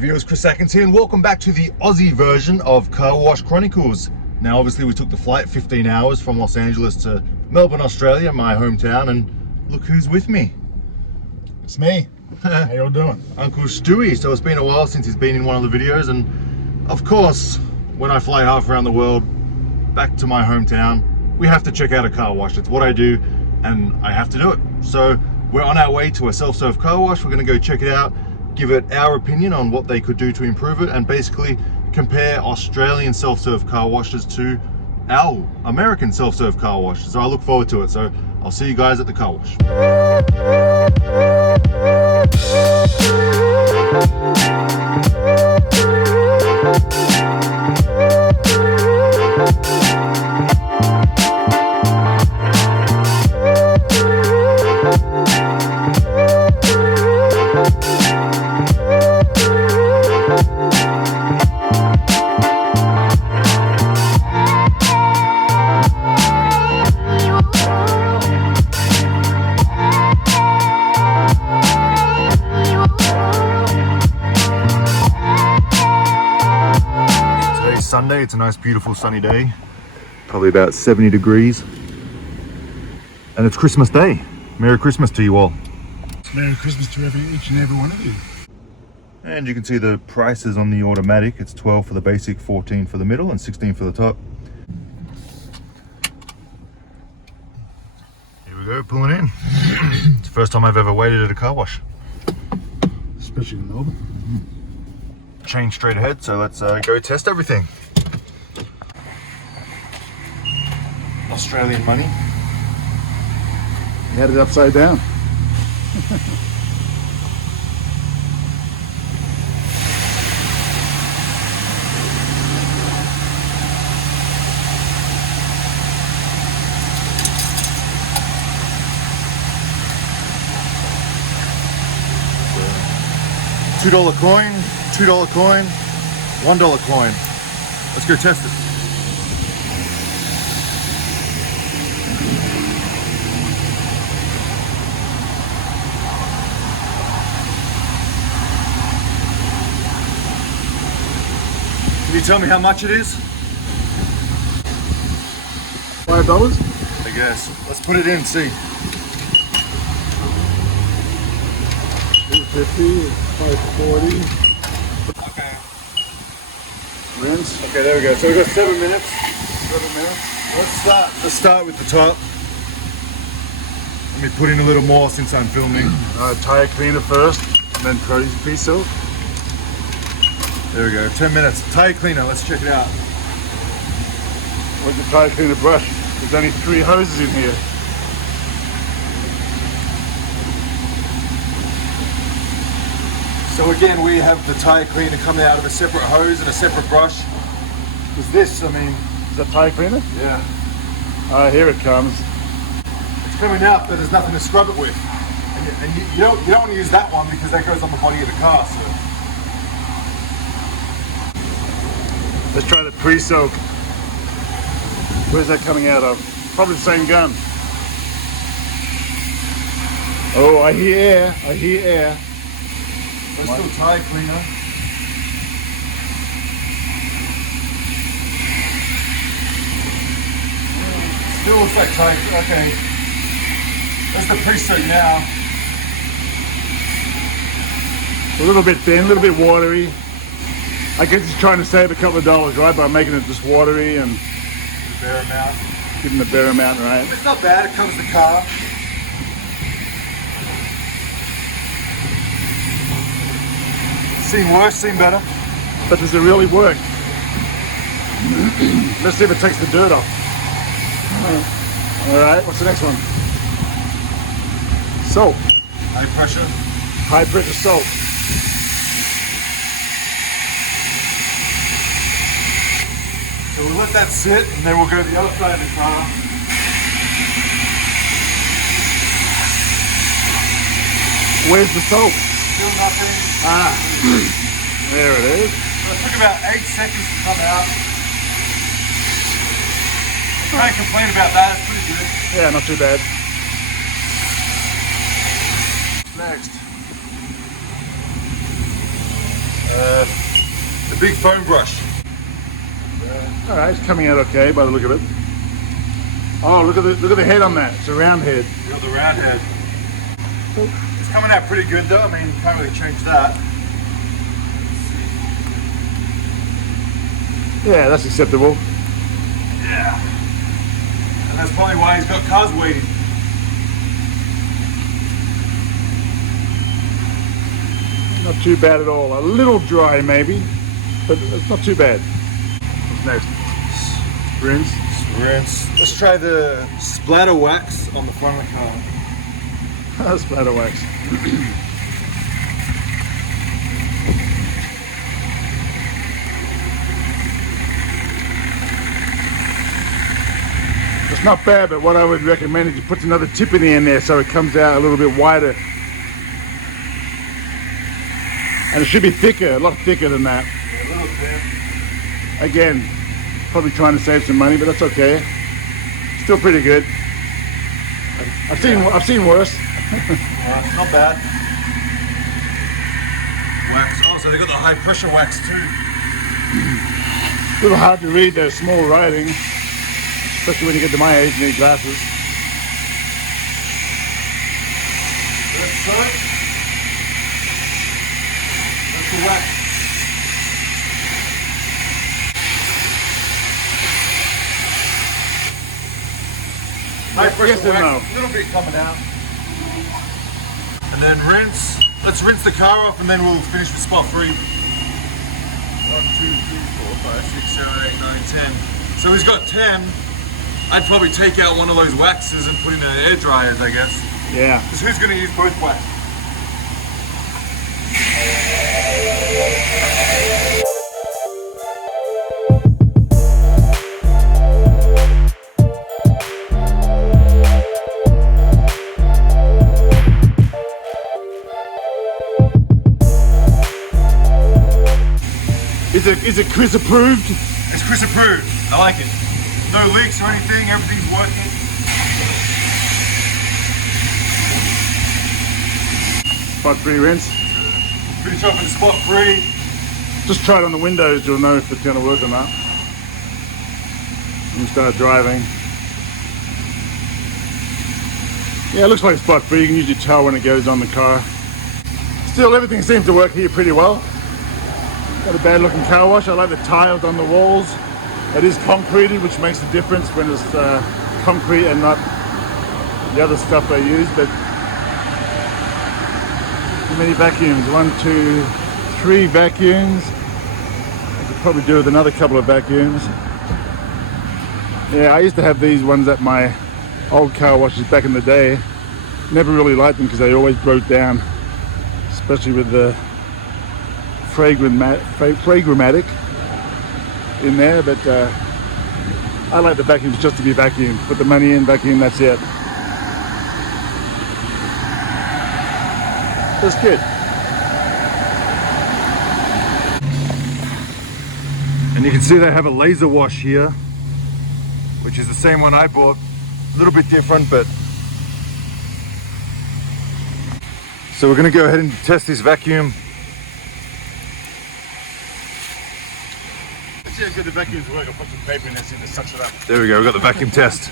G'day viewers, Chris Atkins here and welcome back to the Aussie version of Car Wash Chronicles. Now obviously we took the flight 15 hours from Los Angeles to Melbourne, Australia, my hometown, and look who's with me. It's me. How y'all doing? Uncle Stewie. So it's been a while since he's been in one of the videos, and of course when I fly half around the world back to my hometown, we have to check out a car wash. It's what I do and I have to do it. So we're on our way to a self-serve car wash. We're going to go check it out, give it our opinion on what they could do to improve it, and basically compare Australian self-serve car washes to our American self-serve car washes. So I look forward to it. So I'll see you guys at the car wash. Sunday, it's a nice beautiful sunny day, probably about 70 degrees, and it's Christmas Day. Merry Christmas to you all. Merry Christmas to each and every one of you. And you can see the prices on the automatic. It's 12 for the basic, 14 for the middle, and 16 for the top. Here we go, pulling in. It's the first time I've ever waited at a car wash, Especially in Melbourne. Change straight ahead, so let's go test everything. Australian money. You had it upside down. $2 coin, $2 coin, $1 coin. Let's go test it. Can you tell me how much it is? $5? I guess. Let's put it in, see. $2.50, $5.40. Okay. Rinse. Okay, there we go. So we've got 7 minutes. 7 minutes. Let's start with the top. Let me put in a little more since I'm filming. Tire cleaner first, and then pre-soak. There we go. 10 minutes. Tire cleaner. Let's check it out. Where's the tire cleaner brush? There's only 3 hoses in here. So again, we have the tire cleaner coming out of a separate hose and a separate brush. Because this, I mean, Is that tire cleaner? yeah, Here it comes. it's coming out, but there's nothing to scrub it with. And you don't want to use that one because that goes on the body of the car. So Let's try the pre-soak. Where's that coming out of? Probably the same gun. Oh, I hear air. I hear air. let's do tire cleaner. Still looks like tire. Okay, that's the pre-soak now. A little bit thin, a little bit watery. I guess he's trying to save a couple of dollars, right? By making it just watery and The bare amount. giving the bare amount, right? It's not bad. It covers the car. Seen worse, seen better. But does it really work? Let's see if it takes the dirt off. All right, what's the next one? Soap. High pressure. High pressure soap. So we'll let that sit, and then we'll go to the other side of the car. Where's the soap? Still nothing. There it is. So it took about 8 seconds to come out. Can't complain about that, it's pretty good. Yeah, not too bad. Next. The big foam brush. All right, it's coming out okay by the look of it. Oh, look at the head on that. It's a round head. You got the round head. It's coming out pretty good though. I mean, you can't really change that. Yeah, that's acceptable. Yeah. And that's probably why he's got cars waiting. Not too bad at all. A little dry maybe, but it's not too bad. What's next? Rinse. Rinse. Let's try the splatter wax on the front of the car. Splatter wax. It's not bad, but what I would recommend is you put another tip in the end there so it comes out a little bit wider. And it should be thicker, a lot thicker than that. Yeah, a little thin. Again, probably trying to save some money, but that's okay. Still pretty good. I've seen worse. Not bad. Wax. Oh, so they got the high pressure wax too. A little hard to read those small writing, especially when you get to my age and need glasses. That's it. That's the wax. High pressure Yes and wax, no. a little bit coming out. And then rinse. Let's rinse the car off and then we'll finish with spot 3. 1, 2, 3, 4, 5, 6, 7, 8, 9, 10. So he's got 10. I'd probably take out one of those waxes and put in the air dryers, I guess. Yeah. Because who's going to use both waxes? Is it Chris approved? It's Chris approved. I like it. No leaks or anything. Everything's working. Spot 3 rinse. Finish off with spot 3. Just try it on the windows, you'll know if it's going to work or not. When you start driving. Yeah, it looks like spot 3. You can usually tell when it goes on the car. Still, everything seems to work here pretty well. Got a bad looking car wash. I like the tiles on the walls. It is concreted, which makes a difference when it's concrete and not the other stuff they use. But too many vacuums. 1, 2, 3 vacuums. I could probably do with another couple of vacuums. Yeah, I used to have these ones at my old car washes back in the day. Never really liked them because they always broke down, especially with the Fragmatic in there, but I like the vacuums just to be vacuumed. Put the money in, vacuum, that's it. That's good. And you can see they have a laser wash here, which is the same one I bought. A little bit different, but... So we're going to go ahead and test this vacuum. Let's see how good the vacuums work. I'll put some paper in there so it sucks it up. There we go, we've got the vacuum test.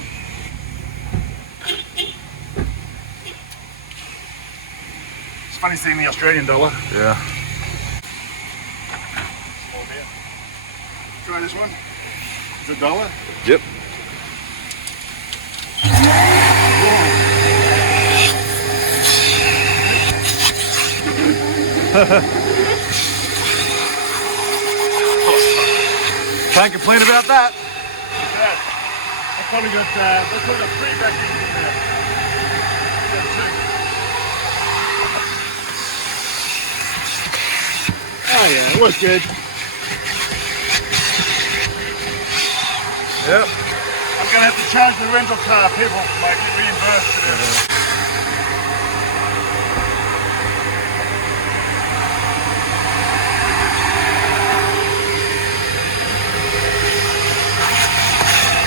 It's funny seeing the Australian dollar. Yeah. Small bit. Try this one. It's $1. Yep. Can't complain about that. I probably got 3 vacuums in there. Oh yeah, it was good. Yep. I'm gonna have to charge the rental car people, like get reimbursed for this.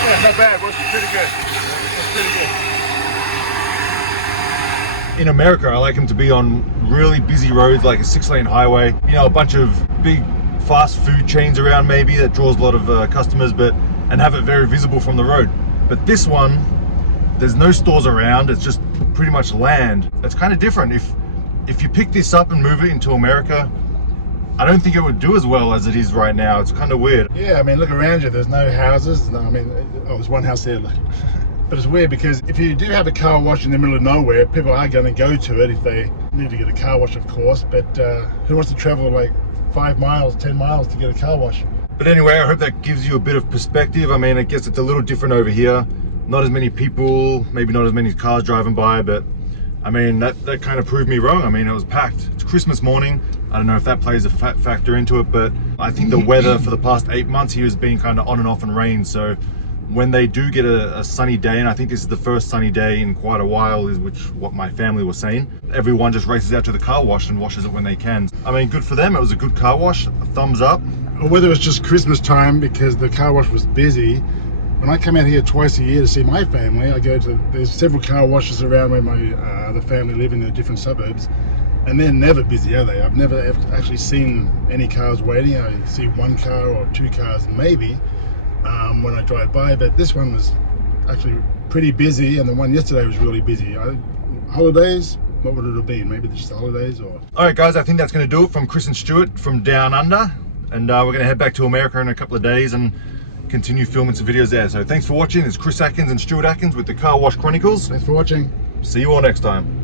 Yeah, not bad. Works pretty good. Works pretty good. in America, I like them to be on really busy roads, like a 6-lane highway, you know, a bunch of big fast food chains around maybe that draws a lot of customers, and have it very visible from the road. But this one, there's no stores around, it's just pretty much land. It's kind of different. If you pick this up and move it into America, I don't think it would do as well as it is right now. It's kind of weird. Yeah, I mean, look around you, there's no houses. No, I mean, oh, there's one house there, look. But it's weird because if you do have a car wash in the middle of nowhere, people are going to go to it if they need to get a car wash, of course. But who wants to travel like 5 miles, 10 miles to get a car wash? But anyway, I hope that gives you a bit of perspective. I mean, I guess it's a little different over here. Not as many people, maybe not as many cars driving by, but I mean, that kind of proved me wrong. I mean, it was packed. It's Christmas morning. I don't know if that plays a factor into it, but I think the weather for the past 8 months here has been kind of on and off and rain. So when they do get a sunny day, and I think this is the first sunny day in quite a while, which what my family was saying, everyone just races out to the car wash and washes it when they can. I mean, good for them. It was a good car wash. A thumbs up. Or whether it's just Christmas time because the car wash was busy. When I come out here twice a year to see my family, I go to, there's several car washes around where my other family live in the different suburbs, and they're never busy, are they? I've never actually seen any cars waiting. I see one car or 2 cars maybe when I drive by, but this one was actually pretty busy, and the one yesterday was really busy. Holidays, what would it have been? Maybe just the holidays or... All right, guys, I think that's going to do it from Chris and Stuart from Down Under, and we're going to head back to America in a couple of days and continue filming some videos there. So thanks for watching. It's Chris Atkins and Stuart Atkins with the Car Wash Chronicles. Thanks for watching. See you all next time.